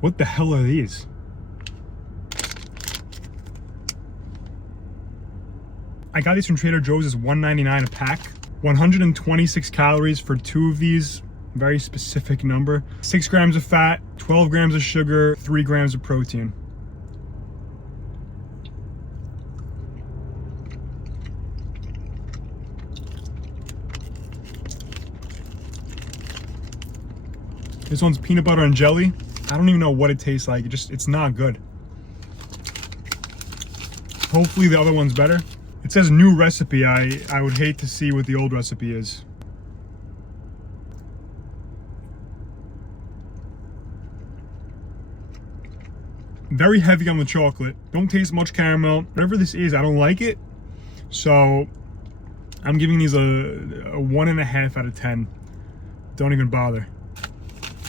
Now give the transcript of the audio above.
What the hell are these? I got these from Trader Joe's as $1.99 a pack. 126 calories for 2 of these. Very specific number. 6 grams of fat, 12 grams of sugar, 3 grams of protein. This one's peanut butter and jelly. I don't even know what it tastes like. It's not good. Hopefully the other one's better. It says new recipe. I would hate to see what the old recipe is. Very heavy on the chocolate. Don't taste much caramel. Whatever this is, I don't like it. So I'm giving these a 1.5 out of 10. Don't even bother.